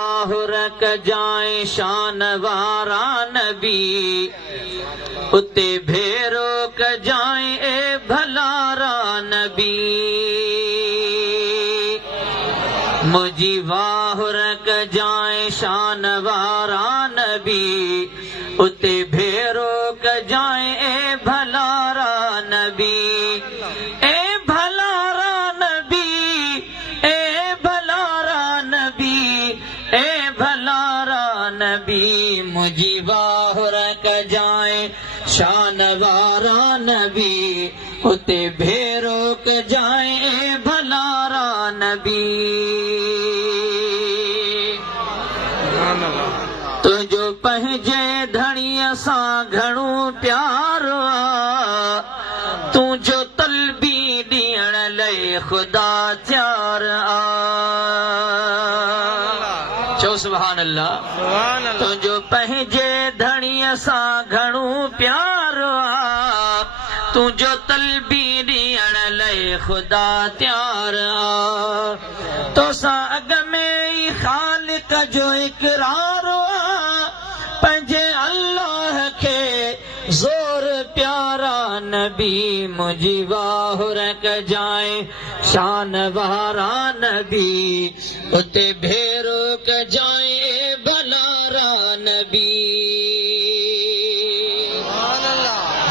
वाहुर ڪجان शान वारा नबी उते भेरो ڪجان ए भलारा नबी मुझी वाहुर ڪجان शान वारा नबी उते भेरो ڪجان ए भलारा नबी ए भलारा नबी ए भलारा नबी ए भलारा नबी मुझी वाहुर ڪجان शान वारा नबी उते भेरो ڪجان ए भलारा नबी तुझो पंहिंजे धणीअ सां घणो प्यार आ तुझो तलबी ॾियण लाइ ख़ुदा तयार आ चओ सुभान अल्लाह तुझो पंहिंजे धणीअ सां घणो प्यार आ तुझो तलबी ॾियण लाइ ख़ुदा तयार आ तोसां अॻ में ई ख़ालिक जो इक़रार पंहिंजे अल्लाह खे ज़ोर प्यारा नबी मुझी वाहुर क़जाए शान वारा नबी उते भेरो क़जाए भलारा नबी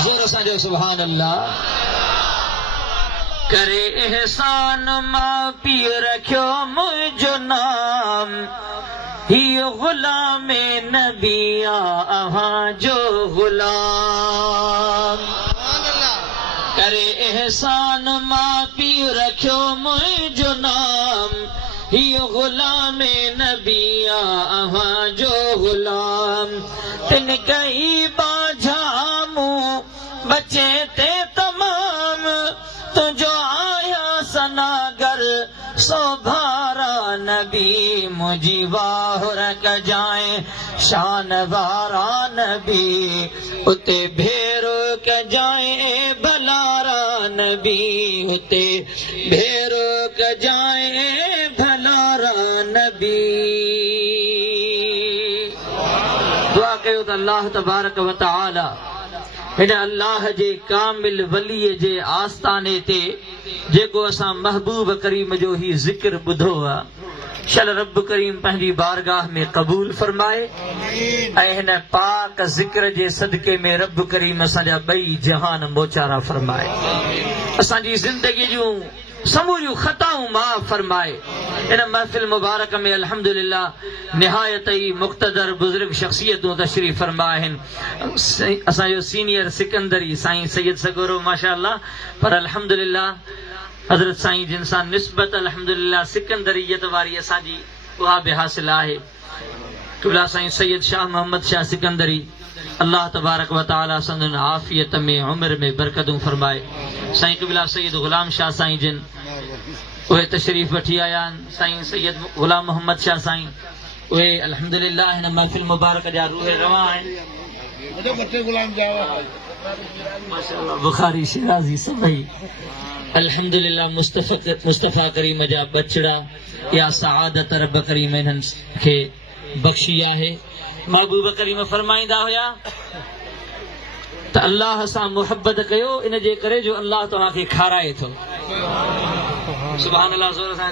ज़ोर सां जो सुभान अल्लाह करे एहसान मां पीउ रखियो मुंहिंजो नाम ही गुलाम नबी अहां जो गुलाम करे एहसान मां पीउ रखियो मुंहिंजो नाम ही गुलाम नबी अहां जो गुलाम तिन कई बाझामू बचे ते तमाम तुझो आया सनागर सोभारा नबी मुझी वाहुर क़जाए शान वारा नबी उते भेरो क़जाए भलारा नबी उते भेरो क़जाए भलारा नबी दुआ कयो त अल्लाह तबारक व तआला हिन अल्लाह जे कामिल वलीअ जे आस्ताने ते जेको असां महबूब करीम जो ही ज़िक्र ॿुधो आहे शल रब करीम पंहिंजी बारगाह में क़बूल फरमाए ऐं हिन पाक ज़िक्र जे सदके में रब करीम असांजा ॿई जहान मोचारा फरमाए असांजी ज़िंदगी जूं समूरियूं ख़ताऊं माफ़ फरमाए इन महफ़िल मुबारक में अल्हम्दुलिल्लाह निहायत ई मुक़्तदर बुज़ुर्ग शख़्सियतूं तशरीफ़ फरमा आहिनि असांजो सीनियर सिकंदरी साईं सैयद सगोरो माशाअल्लाह पर अल्हम्दुलिल्लाह हज़रत साईं जिन सां निस्बत अल्हम्दुलिल्लाह सिकंदरियत वारी असांजी उहा बि हासिल आहे क़िबला साईं सैयद शाह मोहम्मद शाह सिकंदरी अल्लाह तबारक व तआला संदन आफ़ियत में उम्र में बरकतूं फरमाए साईं क़िबला सैयद गुलाम शाह साईं जिन उहे तशरीफ़ वठी आया आहिनि साईं सैयद गुलाम मोहम्मद शाह साईं उहे अल्हम्दुलिल्लाह हिन महफ़िल मुबारक जा रूह रवां आहिनि माशाअल्लाह बुखारी शिराज़ी सभई अल्हम्दुलिल्लाह मुस्तफ़ा करीम जा बचड़ा या सआदत रब करीम इन्हनि खे बख़्शी आहे महबूब करीम फरमाईंदा हुया त अल्लाह सां मुहब्बत कयो इन जे करे जो अल्लाह तव्हांखे खाराए थो सुभान अल्लाह ज़ोर सां